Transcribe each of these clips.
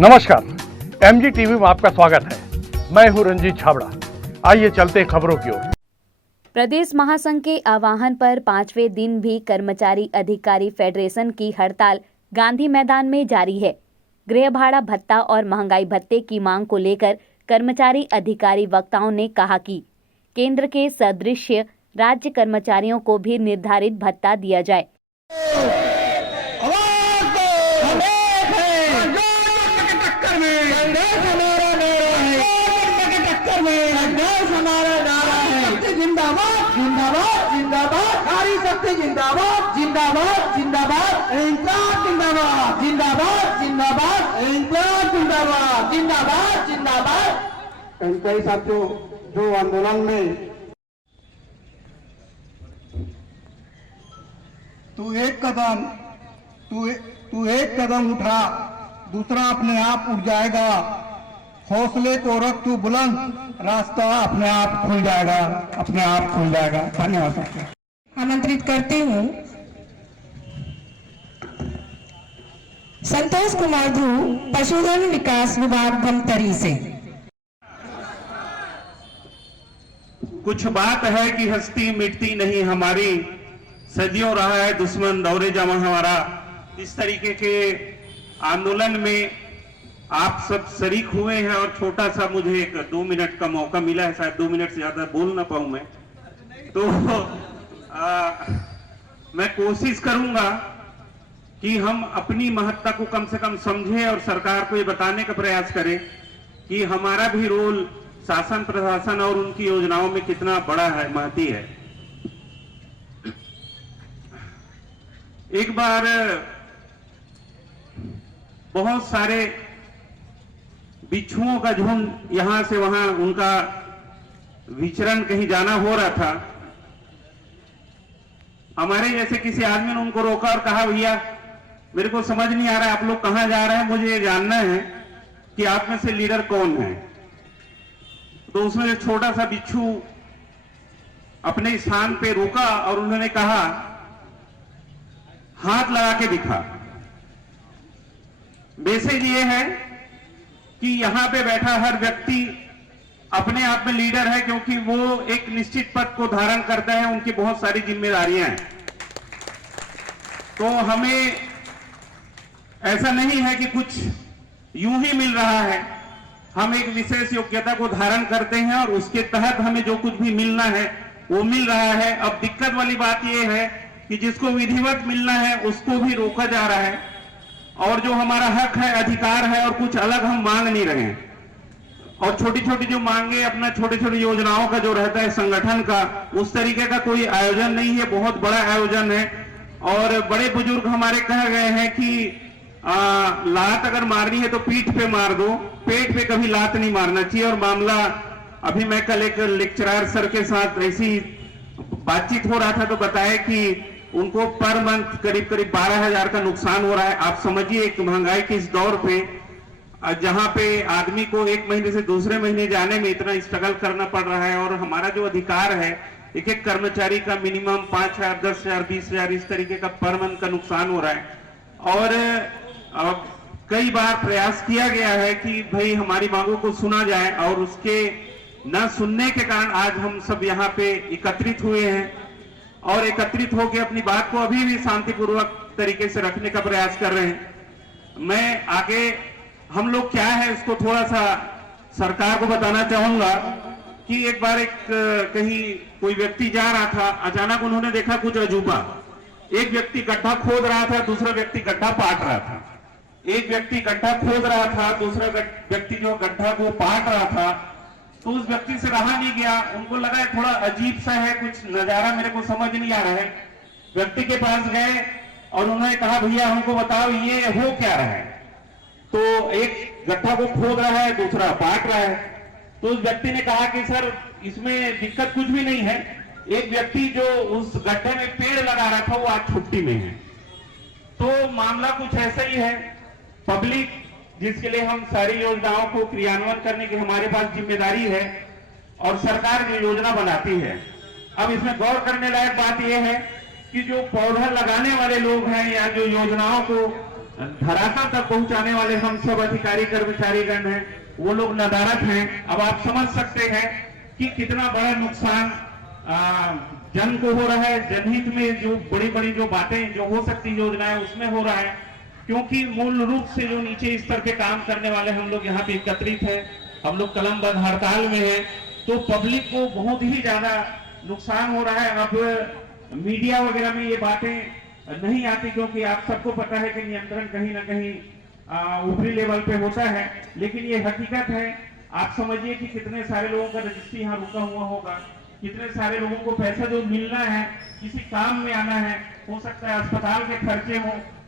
नमस्कार, MG TV में आपका स्वागत है। मैं हूं रंजीत छाबड़ा। आइए चलते हैं खबरों की ओर। प्रदेश महासंघ के आह्वान पर 5वें दिन भी कर्मचारी अधिकारी फेडरेशन की हड़ताल गांधी मैदान में जारी है। गृह भाड़ा भत्ता और महंगाई भत्ते की मांग को लेकर कर्मचारी अधिकारी वक्ताओं ने कहा कि केंद्र के सदृश्य राज्य कर्मचारियों को भी निर्धारित भत्ता दिया जाए। जिंदाबाद जिंदाबाद जिंदाबाद इंकलाब जिंदाबाद जिंदाबाद जिंदाबाद इंकलाब जिंदाबाद जिंदाबाद जिंदाबाद। कई साथियों, जो आंदोलन में तू एक कदम उठा, दूसरा अपने आप उठ जाएगा। हौसले को रख तू बुलंद, रास्ता अपने आप खुल जाएगा, अपने आप खुल जाएगा। धन्यवाद। आमंत्रित करती हूँ संतोष कुमार ध्रुव, पशुधन विकास विभाग धमतरी से। कुछ बात है कि हस्ती मिटती नहीं हमारी, सदियों रहा है दुश्मन दौरे जमा हमारा। इस तरीके के आंदोलन में आप सब शरीक हुए हैं और छोटा सा मुझे एक 2 मिनट का मौका मिला है। शायद 2 मिनट से ज्यादा बोल ना पाऊं मैं, तो मैं कोशिश करूंगा कि हम अपनी महत्ता को कम से कम समझें और सरकार को ये बताने का प्रयास करें कि हमारा भी रोल शासन प्रशासन और उनकी योजनाओं में कितना बड़ा है, महती है। एक बार बहुत सारे बिच्छुओं का झुंड यहां से वहां उनका विचरण कहीं जाना हो रहा था। हमारे जैसे किसी आदमी ने उनको रोका और कहा, भैया मेरे को समझ नहीं आ रहा है आप लोग कहां जा रहे हैं, मुझे ये जानना है कि आप में से लीडर कौन है। तो उसमें एक छोटा सा बिच्छू अपने स्थान पे रुका और उन्होंने कहा, हाथ लगा के दिखा। मैसेज ये है कि यहां पे बैठा हर व्यक्ति अपने आप में लीडर है, क्योंकि वो एक निश्चित पद को धारण करता है, उनकी बहुत सारी जिम्मेदारियां हैं। तो हमें ऐसा नहीं है कि कुछ यूं ही मिल रहा है, हम एक विशेष योग्यता को धारण करते हैं और उसके तहत हमें जो कुछ भी मिलना है वो मिल रहा है। अब दिक्कत वाली बात यह है कि जिसको विधिवत मिलना है उसको भी रोका जा रहा है, और जो हमारा हक है, अधिकार है, और कुछ अलग हम मांग नहीं रहे हैं। और छोटी छोटी जो मांगे अपना छोटी छोटी योजनाओं का जो रहता है संगठन का, उस तरीके का कोई आयोजन नहीं है, बहुत बड़ा आयोजन है। और बड़े बुजुर्ग हमारे कह गए हैं कि लात अगर मारनी है तो पीठ पे मार दो, पेट पे कभी लात नहीं मारना चाहिए। और मामला अभी मैं कल एक लेक्चरर सर के साथ ऐसी बातचीत हो रहा था तो बताया कि उनको पर मंथ करीब 12,000 का नुकसान हो रहा है। आप समझिए एक महंगाई के इस दौर पे, जहां पे आदमी को एक महीने से दूसरे महीने जाने में इतना स्ट्रगल करना पड़ रहा है, और हमारा जो अधिकार है, एक एक कर्मचारी का मिनिमम 5,000, 10,000, 20,000 इस तरीके का पर मंथ का नुकसान हो रहा है। और कई बार प्रयास किया गया है कि भाई हमारी मांगों को सुना जाए, और उसके न सुनने के कारण आज हम सब यहाँ पे एकत्रित हुए हैं और एकत्रित होकर अपनी बात को अभी भी शांतिपूर्वक तरीके से रखने का प्रयास कर रहे हैं। मैं आगे हम लोग क्या है इसको थोड़ा सा सरकार को बताना चाहूंगा कि एक बार कहीं कोई व्यक्ति जा रहा था, अचानक उन्होंने देखा कुछ अजूबा। एक व्यक्ति गड्ढा खोद रहा था, दूसरा व्यक्ति गड्ढा पाट रहा था। एक व्यक्ति गड्ढा खोद रहा था, दूसरा व्यक्ति जो गड्ढा को पाट रहा था। तो उस व्यक्ति से रहा नहीं गया, उनको लगा थोड़ा अजीब सा है, कुछ नजारा मेरे को समझ नहीं आ रहा है। व्यक्ति के पास गए और उन्होंने कहा, भैया हमको बताओ ये हो क्या रहा है। तो एक गड्ढा को खोद रहा है, दूसरा पाट रहा है। तो उस व्यक्ति ने कहा कि सर इसमें दिक्कत कुछ भी नहीं है, एक व्यक्ति जो उस गड्ढे में पेड़ लगा रहा था वो आज छुट्टी में है। तो मामला कुछ ऐसा ही है। पब्लिक जिसके लिए हम सारी योजनाओं को क्रियान्वयन करने की हमारे पास जिम्मेदारी है, और सरकार जो योजना बनाती है। अब इसमें गौर करने लायक बात यह है कि जो पौधा लगाने वाले लोग हैं या जो योजनाओं को धरातल तक पहुंचाने वाले हम सब अधिकारी कर्मचारीगण हैं, वो लोग नदारत हैं। अब आप समझ सकते हैं कि कितना बड़ा नुकसान जन को हो रहा है। जनहित में जो बड़ी बड़ी जो बातें जो हो सकती योजनाएं उसमें हो रहा है, क्योंकि मूल रूप से जो नीचे स्तर पे काम करने वाले हम लोग यहाँ पे एकत्रित हैं, हम लोग कलमबंद हड़ताल में हैं, तो पब्लिक को बहुत ही ज्यादा नुकसान हो रहा है। अब मीडिया वगैरह में ये बातें नहीं आती, क्योंकि आप सबको पता है कि नियंत्रण कहीं ना कहीं ऊपरी लेवल पे होता है, लेकिन ये हकीकत है। आप समझिए कि कितने सारे लोगों का रजिस्ट्री यहाँ रुका हुआ होगा, कितने सारे लोगों को पैसा जो मिलना है, किसी काम में आना है, हो सकता है अस्पताल के खर्चे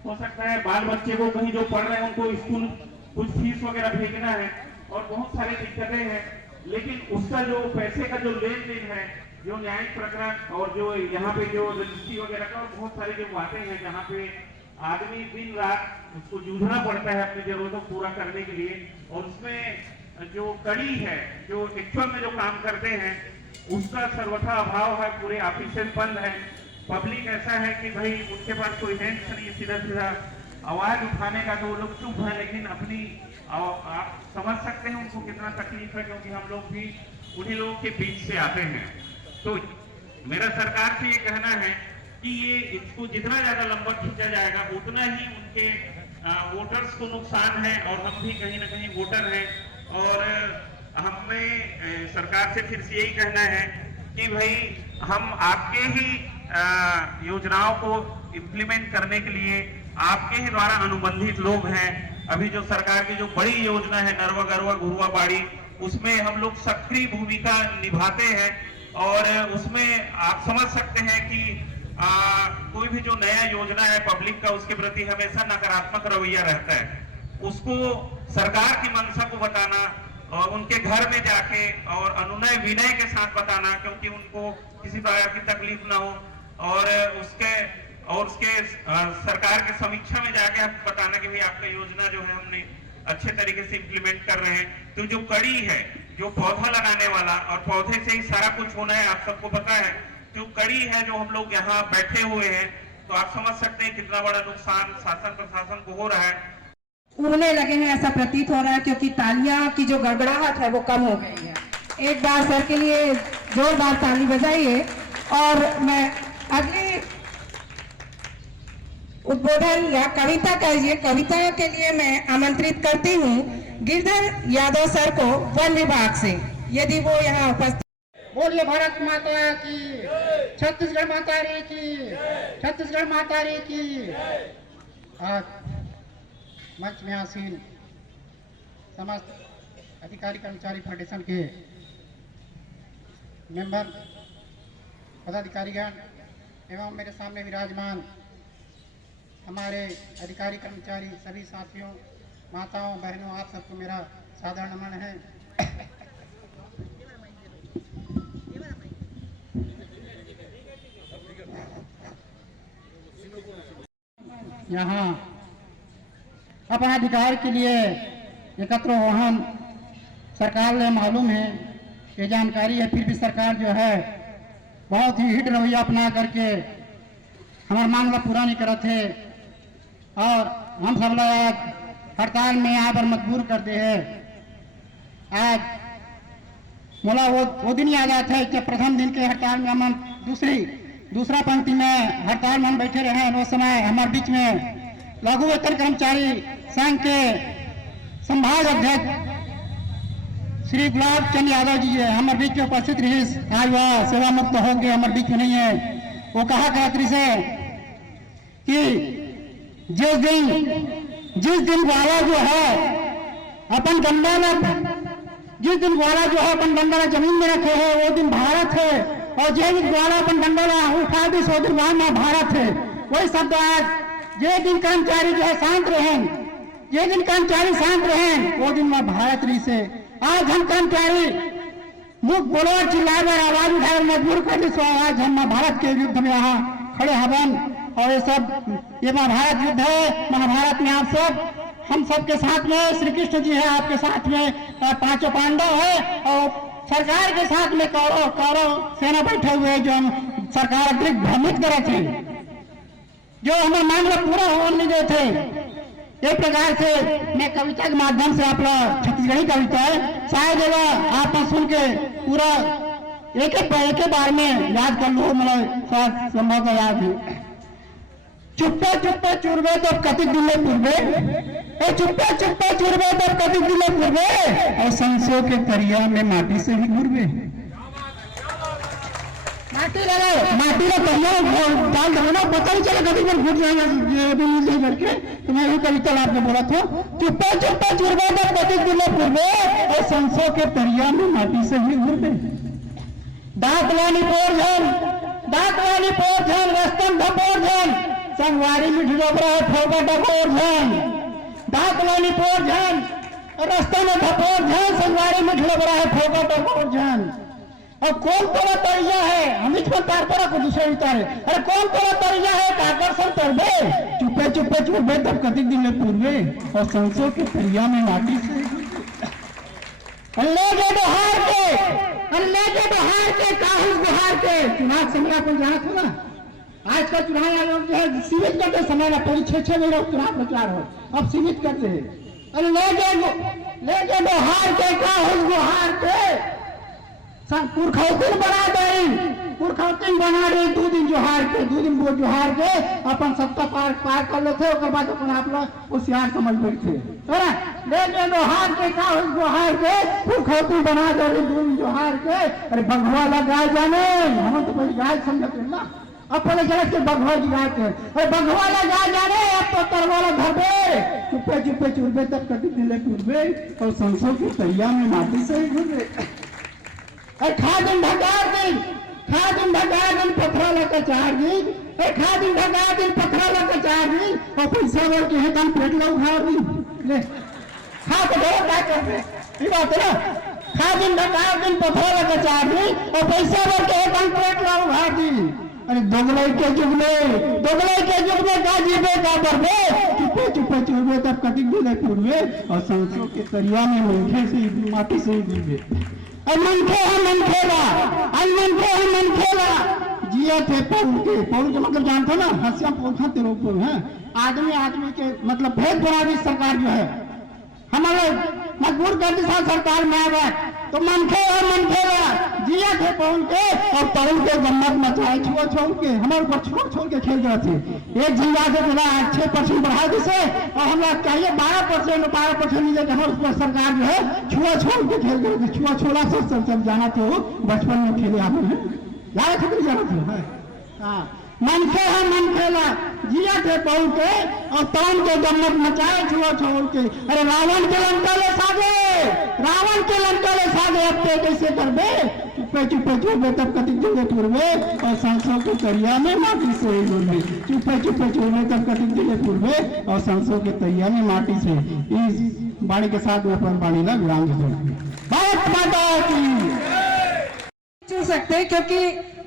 हो सकता है बाल बच्चे को कहीं जो पढ़ रहे हैं उनको स्कूल कुछ फीस वगैरह भेजना है, और बहुत सारी दिक्कतें हैं। लेकिन उसका जो पैसे का जो लेन देन है, जो न्यायिक प्रकरण और जो यहाँ पे जो रजिस्ट्री वगैरह का और बहुत सारी जो बातें हैं जहाँ पे आदमी दिन रात उसको जूझना पड़ता है अपनी जरूरतों को पूरा करने के लिए, और उसमें जो कड़ी है, जो एक्चुअल में जो काम करते हैं उसका सर्वथा अभाव है, पूरे ऑफिसेस बंद है। पब्लिक ऐसा है कि भाई उनके पास कोई हैंड्स नहीं, सीधा सीधा आवाज उठाने का तो वो लोग चुप है, लेकिन अपनी आप समझ सकते हैं उनको कितना तकलीफ है, क्योंकि हम लोग भी उन्हीं लोगों के बीच से आते हैं। तो मेरा सरकार से ये कहना है कि ये इसको जितना ज्यादा लंबा खींचा जाएगा उतना ही उनके वोटर्स को नुकसान है, और हम भी कहीं ना कहीं वोटर हैं। और हमें सरकार से फिर से यही कहना है कि भाई हम आपके ही योजनाओं को इम्प्लीमेंट करने के लिए आपके ही द्वारा अनुबंधित लोग हैं। अभी जो सरकार की जो बड़ी योजना है नरवा गरवा घुरवा बाड़ी, उसमें हम लोग सक्रिय भूमिका निभाते हैं, और उसमें आप समझ सकते हैं कि कोई भी जो नया योजना है पब्लिक का, उसके प्रति हमेशा नकारात्मक रवैया रहता है। उसको सरकार की मंशा को बताना और उनके घर में जाके और अनुनय विनय के साथ बताना, क्योंकि उनको किसी प्रकार की तकलीफ ना हो, और उसके सरकार के समीक्षा में जाके आप बताना कि भाई आपका योजना जो है हमने अच्छे तरीके से इम्प्लीमेंट कर रहे हैं। तो जो कड़ी है, जो पौधा लगाने वाला, और पौधे से ही सारा कुछ होना है, आप सबको पता है, जो कड़ी है जो हम लोग यहाँ बैठे हुए हैं, तो आप समझ सकते हैं कितना बड़ा नुकसान शासन प्रशासन को हो रहा है। उड़ने लगे हैं ऐसा प्रतीत हो रहा है, क्योंकि तालियां की जो गड़गड़ाहट है वो कम हो गई है। एक बार सर के लिए जोरदार ताली बजाइए। और मैं अगली उद्बोधन या कविता कहिए, कविता के लिए मैं आमंत्रित करती हूँ गिरधर यादव सर को वन विभाग से, यदि वो यहाँ उपस्थित। बोलिए भारत माता की, छत्तीसगढ़ माता रे की, छत्तीसगढ़ माता रे की। आज मंच में आसीन समस्त अधिकारी कर्मचारी फेडरेशन के मेंबर, पदाधिकारीगण एवं मेरे सामने विराजमान हमारे अधिकारी कर्मचारी सभी साथियों, माताओं बहनों, आप सबको मेरा साधारण नमन है। यहाँ अपने अधिकार के लिए एकत्र हो, हम सरकार ने मालूम है, ये जानकारी है, फिर भी सरकार जो है बहुत ही हिट रवैया अपना करके हमारा मांग पूरा नहीं करत है, और हम सब लोग आज हड़ताल में यहाँ पर मजबूर कर दे है। आज मोला वो दिन याद आता है कि प्रथम दिन के हड़ताल में हम दूसरा पंक्ति में हड़ताल में हम बैठे रहे हैं। उस समय हमारे बीच में लघु वेतन कर्मचारी संघ के संभाग अध्यक्ष श्री गुलाब चंद यादव जी हमारे बीच में उपस्थित रही। आज वह सेवा मुक्त हो गए, हमारे बीच में नहीं है। वो कहा कहत्री से कि जिस दिन वाला जो है अपन गंगा में, जिस दिन वाला जो है अपन गंगा में जमीन में रखे है वो दिन भारत है, और जिस दिन वाला अपन गंगा में उठा दी सो दिन वहां भारत है। वही शब्द आज जे दिन कर्मचारी जो है शांत रहे, जे दिन कर्मचारी शांत रहे वो दिन वह भारत रही से। आज हम कर्मचारी मुख बोलो चिल्लाकर आवाज उठाकर मजबूर कर दी, सो आज हम भारत के युद्ध में यहाँ खड़े हवन। और ये सब ये महाभारत युद्ध है। महाभारत में आप सब, हम सबके साथ में श्री कृष्ण जी है, आपके साथ में पांचों पांडव है, और सरकार के साथ में कौरव सेना बैठे हुए हैं, जो हम सरकार अतिरिक्त भ्रमित करे थे, जो हमारा मामला पूरा होने नहीं देते थे। एक प्रकार से मैं कविता के माध्यम से आप लोग छत्तीसगढ़ी कविता है शायद आप सुन के पूरा एक बार में याद कर लो, मतलब संभव याद है। चुप्पे चुप्पे चुरबे तब कतिक दिले पूर्वे, चुप्पे चुप्पे चुरबे तब कतिक दिले पूर्वे, और संसो के तरिया में माटी से ही घुरबे। माटी का तरिया डाल दो ना, पता नहीं चला कभी मैं घुट जाएगा करके। तो मैं भी कविता आपको बोला था, चुप्पे चुप्पे चुरबे तब कतिक दिले पूर्वे, और संसो के तरिया में माटी से ही घुरबे। दातलानी पोरझन रस्तम धपोरझन, संगवारी में ढोबरा है फोगा डकोरझन। दातलानी पोरझन रस्ते में धपोरझन, संगवारी में ढोबरा है फोगा डकोरझन। और कौन तोरा तरिया है, हम इसमें तार तोरा को दूसरे उतारे, अरे कौन तोरा तरिया है आकर्षण तरबे, चुपे चुपे चुपे तब कतिक दिन में पूर्वे, और संसो के तरिया में माटी से ले गए हार के काहुस गुहार के। चुनाव समय अपन जाना था ना, आज का चुनाव जो है सीमित करते समय ना, पहले 6 महीने चुनाव प्रचार हो, अब सीमित करते हैं। अरे ले गए हार के काहुस गुहार के, पुरखौतिन बना रही 2 दिन जोहार के, 2 दिन वो जोहार के अपन सत्ता पार कर लेते, उसके बाद अपन आप लोग होशियार समझ बैठे। लेकिन जोहार के का जोहार के पुरखौतिन बना दे रही 2 दिन जोहार के। अरे भगवा लगाए जाने, हम तो पहले गाय समझते ना, अब पहले जगह के भगवा की गाय थे। अरे भगवा लगाए जाने, अब तो तरवाला धरबे, चुप्पे चुप्पे चुरबे तब कति दिले पूर्वे, और संसो की तैया में माटी से ही घुरबे। खादिन ढकार दिन पथरा लगा 4 दिन, खादिन ढकार दिन पथरा लगा 4 दिन, और पैसा भर के है पेट ला उखाड़ दी ले खा के ढोर क्या करते, ये बात है ना। खादिन ढकार दिन पथरा लगा 4 दिन, और पैसा भर के है पेट ला उखाड़ दी। अरे दोगले के जुग में का जीवे का बढ़बे, चुपे चुपे चुरबे तब कटिक दिले पूर्वे, और संसो के तरिया में मंखे से माटी से गिरबे। मनखे जिया थे पौल के मतलब जानते हो ना, हंसिया पोखा तेरे ऊपर है। आदमी के मतलब भेद बना दी सरकार जो है, हमारे मजबूर कर दी सरकार में आ गया। तो मनखे जिया थे पौल के, और पौल के गम्मत मचाए छोड़ के हमारे ऊपर छोड़ के खेल रहे थे। एक जिला से जो 6% बढ़ा दी से, और हम लोग चाहिए 12% मिले, हमारे ऊपर सरकार जो है छुआ छोड़ के खेल रहे थे। छुआ छोड़ा से सब जाना तो बचपन में खेले आप जाना थे, जाना थे। हाँ, मनखे जिया थे पौल के, और तौन के गम्मत मचाए छुआ छोड़ के। अरे रावण के लंका ले सागे अब तो कैसे करबे, चुपे चुपे तब कति दिले पूर्वे, और संसो के तरिया में माटी से ही घुरबे। चुपे चुपे तब कति दिले पूर्वे, और संसो के तरिया में माटी से। इस बाणी के साथ में अपन बाणी ला विराम भारत माता की चुन सकते, क्योंकि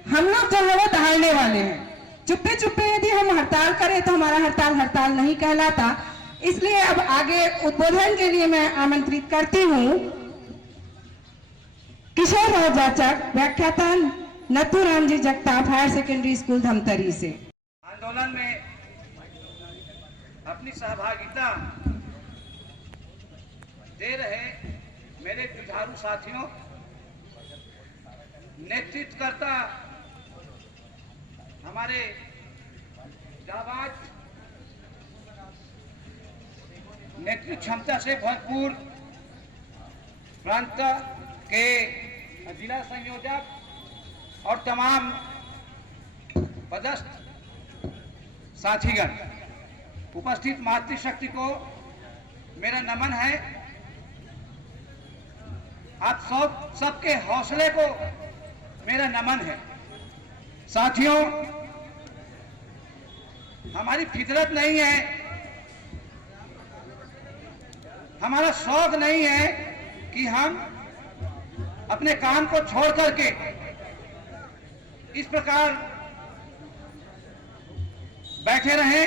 हम लोग जो है वो दहाड़ने वाले हैं। चुप्पे चुप्पे यदि हम हड़ताल करें तो हमारा हड़ताल नहीं कहलाता। इसलिए अब आगे उद्बोधन के लिए मैं आमंत्रित करती हूँ किशोर राव जाचक, व्याख्याता Nathuram ji Jagtap, higher secondary school Dhamtari से। आंदोलन में अपनी सहभागिता दे रहे मेरे जुझारू साथियों, नेतृत्वकर्ता हमारे जाबाज, नेतृत्व क्षमता से भरपूर प्रांत के जिला संयोजक और तमाम पदस्थ साथीगण, उपस्थित मातृशक्ति को मेरा नमन है। आप सबके हौसले को मेरा नमन है। साथियों, हमारी फितरत नहीं है, हमारा शौक नहीं है कि हम अपने काम को छोड़ करके इस प्रकार बैठे रहें।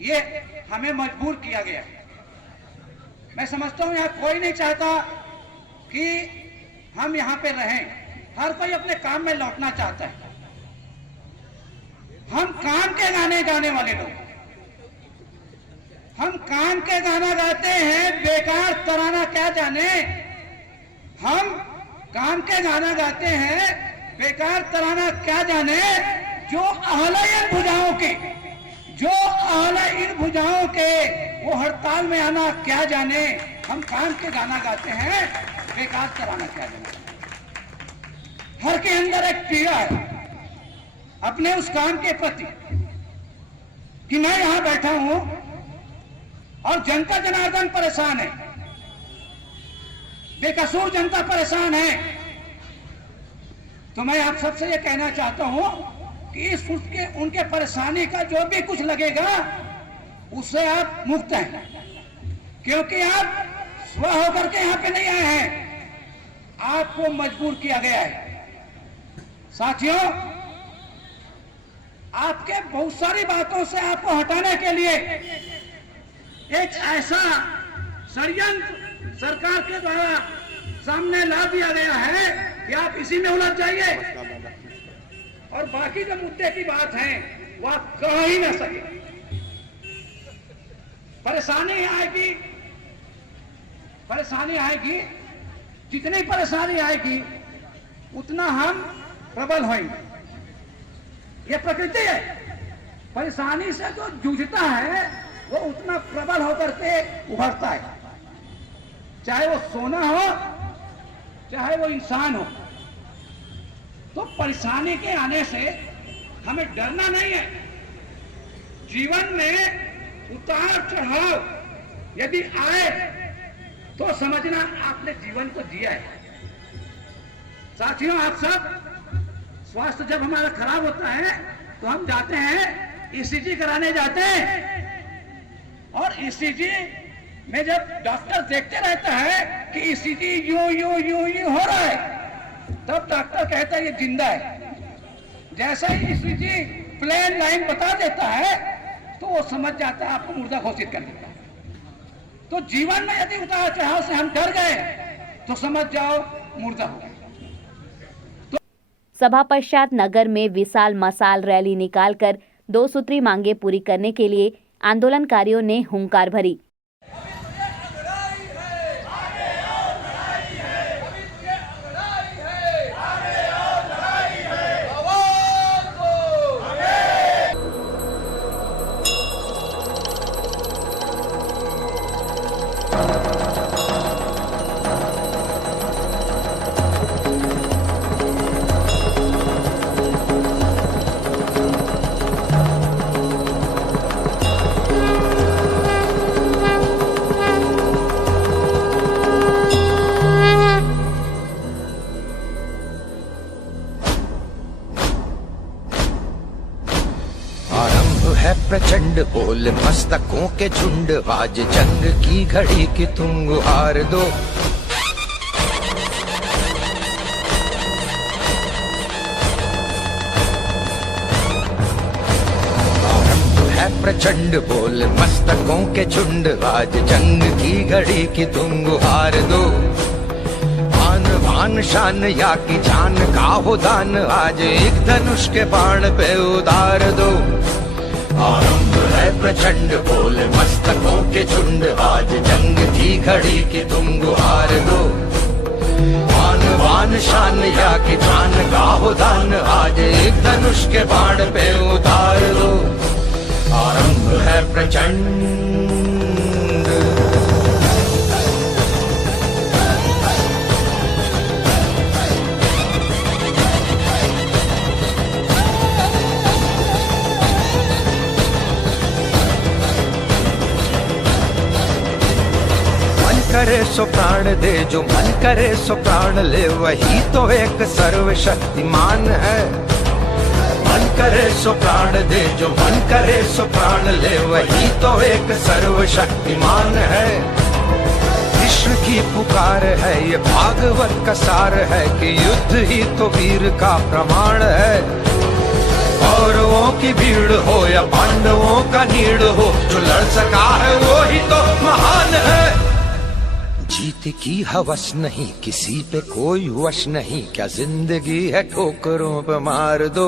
ये हमें मजबूर किया गया है। मैं समझता हूं यहां कोई नहीं चाहता कि हम यहां पे रहें। हर कोई अपने काम में लौटना चाहता है। हम काम के गाने गाने वाले लोग, हम काम के गाना गाते हैं, बेकार तराना क्या जाने। हम काम के गाना गाते हैं, बेकार तराना क्या जाने। जो अहले इन भुजाओं के, जो अहले इन भुजाओं के, वो हड़ताल में आना क्या जाने। हम काम के गाना गाते हैं, बेकार तराना क्या जाने। हर के अंदर एक पीड़ा है अपने उस काम के प्रति कि मैं यहां बैठा हूं और जनता जनार्दन परेशान है, बेकसूर जनता परेशान है। तो मैं आप सबसे ये कहना चाहता हूं कि इस उनके परेशानी का जो भी कुछ लगेगा उससे आप मुक्त हैं, क्योंकि आप स्व होकर के यहां पे नहीं आए हैं, आपको मजबूर किया गया है। साथियों, आपके बहुत सारी बातों से आपको हटाने के लिए एक ऐसा षड्यंत्र सरकार के द्वारा सामने ला दिया गया है कि आप इसी में उलझ जाइए और बाकी जो मुद्दे की बात है वो आप कह ही ना सके। परेशानी आएगी, परेशानी आएगी, जितनी परेशानी आएगी उतना हम प्रबल होंगे। ये प्रकृति है। परेशानी से जो जूझता है वो उतना प्रबल होकर के उभरता है, चाहे वो सोना हो चाहे वो इंसान हो। तो परेशानी के आने से हमें डरना नहीं है। जीवन में उतार चढ़ाव यदि आए तो समझना आपने जीवन को जिया है। साथियों, आप सब, स्वास्थ्य जब हमारा खराब होता है तो हम जाते हैं ईसीजी कराने जाते हैं, और ईसीजी में जब डॉक्टर देखते रहता है कि ईसीजी यूं यूं यूं यूं हो रहा है, तब डॉक्टर कहता है ये जिंदा है। जैसे ही ईसीजी प्लेन लाइन बता देता है तो वो समझ जाता है, आपको मुर्दा घोषित कर देता है। तो जीवन में यदि उतार चढ़ाव से हम डर गए तो समझ जाओ मुर्दा हो गए। सभा पश्चात नगर में विशाल मशाल रैली निकालकर 2 सूत्री मांगे पूरी करने के लिए आंदोलनकारियों ने हुंकार भरी। प्रचंड बोल मस्तकों के झुंड, आज जंग की घड़ी की तुम गुहार दो। आरंभ है प्रचंड बोल मस्तकों के झुंड, आज जंग की घड़ी की तुम गुहार दो। आन बान शान या की जान का हो दान, आज एक धनुष के बाण पे उतार दो। आरंभ है प्रचंड बोल मस्तकों के झुंड, आज जंग की घड़ी की तुम गुहार दो। आन बान शान या की जान का हो दान, आज एक धनुष के बाण पे उतार दो। आरंभ है प्रचंड। करे सो प्राण दे, जो मन करे सो प्राण ले, वही तो एक सर्वशक्तिमान है। मन करे सो प्राण दे, जो मन करे सो प्राण ले, वही तो एक सर्वशक्तिमान है। कृष्ण की पुकार है, ये भागवत का सार है कि युद्ध ही तो वीर का प्रमाण है। कौरवों की भीड़ हो या पांडवों का नीड़ हो, जो लड़ सका है वो ही तो महान है। जीत की हवस नहीं, किसी पे कोई वश नहीं, क्या जिंदगी है ठोकरों पे मार दो।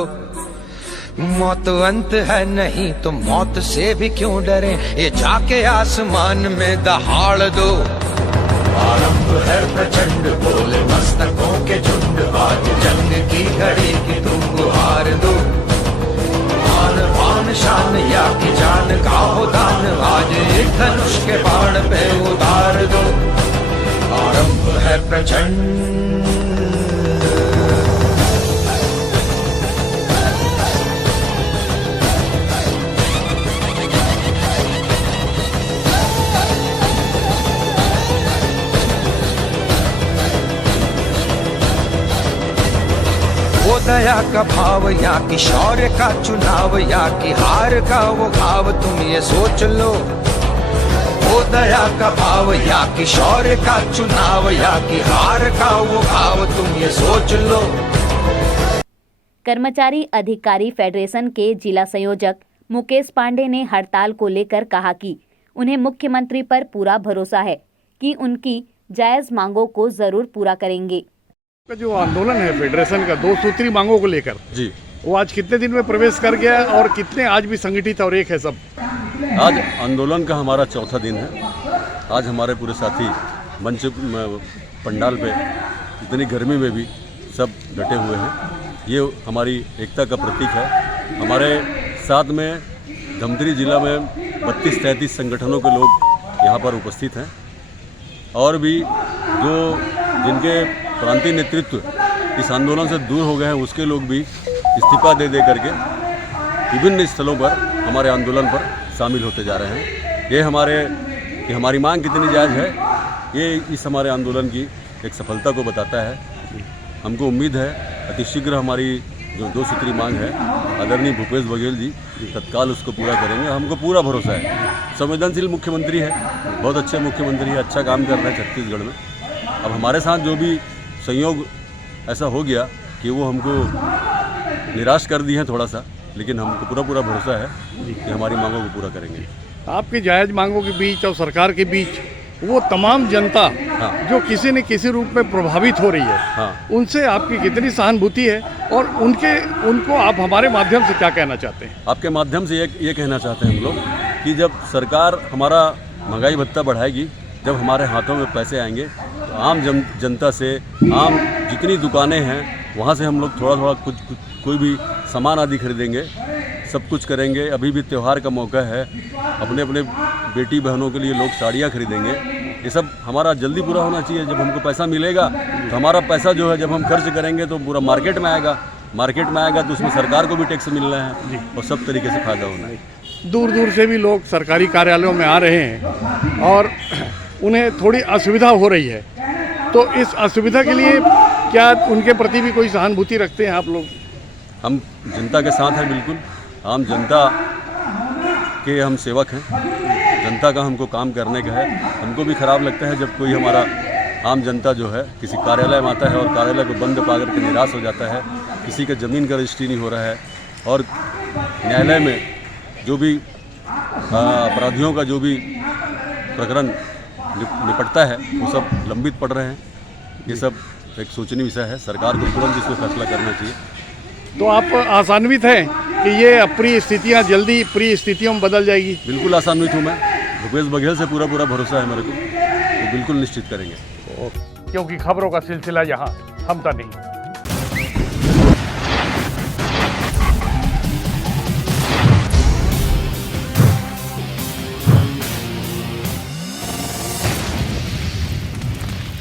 मौत अंत है नहीं तो मौत से भी क्यों डरे, ये जाके आसमान में दहाड़ दो। आरंभ है प्रचंड बोले मस्तकों के झुंड, आज जंग की घड़ी की तुम गुहार दो। आन बान शान या की जान का हो दान, आज एक धनुष के बाण पे उतार दो। आरंभ है प्रचंड। वो दया का भाव या कि शौर्य का चुनाव, या कि हार का वो भाव तुम ये सोच लो। वो दया का भाव या कि शौर्य का चुनाव, या कि हार का वो भाव तुम ये सोच लो। कर्मचारी अधिकारी फेडरेशन के जिला संयोजक मुकेश पांडे ने हड़ताल को लेकर कहा कि उन्हें मुख्यमंत्री पर पूरा भरोसा है कि उनकी जायज मांगों को जरूर पूरा करेंगे। जो आंदोलन है फेडरेशन का 2 सूत्री मांगों को लेकर जी, वो आज कितने दिन में प्रवेश कर गया और कितने आज भी संगठित और एक है सब? आज आंदोलन का हमारा चौथा दिन है। आज हमारे पूरे साथी मंच पंडाल पे इतनी गर्मी में भी सब डटे हुए हैं। ये हमारी एकता का प्रतीक है। हमारे साथ में धमतरी जिला में 32-33 संगठनों के लोग यहाँ पर उपस्थित हैं और भी जो जिनके प्रांतीय नेतृत्व इस आंदोलन से दूर हो गए हैं उसके लोग भी इस्तीफा दे करके विभिन्न स्थलों पर हमारे आंदोलन पर शामिल होते जा रहे हैं। ये हमारी मांग कितनी जायज़ है, ये इस हमारे आंदोलन की एक सफलता को बताता है। हमको उम्मीद है अतिशीघ्र हमारी जो 2 सूत्री मांग है आदरणीय भूपेश बघेल जी तत्काल उसको पूरा करेंगे। हमको पूरा भरोसा है। संवेदनशील मुख्यमंत्री है, बहुत अच्छे मुख्यमंत्री है, अच्छा काम कर रहे हैं छत्तीसगढ़ में। अब हमारे साथ जो भी संयोग ऐसा हो गया कि वो हमको निराश कर दिए हैं थोड़ा सा, लेकिन हमको पूरा भरोसा है कि हमारी मांगों को पूरा करेंगे। आपकी जायज मांगों के बीच और सरकार के बीच वो तमाम जनता जो किसी न किसी रूप में प्रभावित हो रही है, उनसे आपकी कितनी सहानुभूति है और उनको आप हमारे माध्यम से क्या कहना चाहते हैं? आपके माध्यम से ये कहना चाहते हैं हम लोग कि जब सरकार हमारा महंगाई भत्ता बढ़ाएगी, जब हमारे हाथों में पैसे आएंगे तो आम जनता से, आम जितनी दुकानें हैं वहाँ से हम लोग थोड़ा कुछ कोई भी सामान आदि खरीदेंगे, सब कुछ करेंगे। अभी भी त्यौहार का मौका है, अपने बेटी बहनों के लिए लोग साड़ियाँ खरीदेंगे। ये सब हमारा जल्दी पूरा होना चाहिए। जब हमको पैसा मिलेगा तो हमारा पैसा जो है जब हम खर्च करेंगे तो पूरा मार्केट में आएगा तो उसमें सरकार को भी टैक्स मिलना है और सब तरीके से फायदा होना है। दूर दूर से भी लोग सरकारी कार्यालयों में आ रहे हैं और उन्हें थोड़ी असुविधा हो रही है, तो इस असुविधा के लिए क्या उनके प्रति भी कोई सहानुभूति रखते हैं आप लोग? हम जनता के साथ हैं, बिल्कुल। आम जनता के हम सेवक हैं, जनता का हमको काम करने का है। हमको भी ख़राब लगता है जब कोई हमारा आम जनता जो है किसी कार्यालय में आता है और कार्यालय को बंद पा करके निराश हो जाता है, किसी का ज़मीन का रजिस्ट्री नहीं हो रहा है और न्यायालय में जो भी अपराधियों का जो भी प्रकरण निपटता है वो सब लंबित पड़ रहे हैं। ये सब एक सोचनीय विषय है, सरकार को तुरंत इसमें फैसला करना चाहिए। तो आप आशान्वित हैं कि ये अप्रिय स्थितियाँ जल्दी प्रिय स्थितियों में बदल जाएगी? बिल्कुल आशान्वित हूँ मैं। भूपेश बघेल से पूरा भरोसा है मेरे को, वो बिल्कुल निश्चित करेंगे। क्योंकि खबरों का सिलसिला यहाँ थमता नहीं।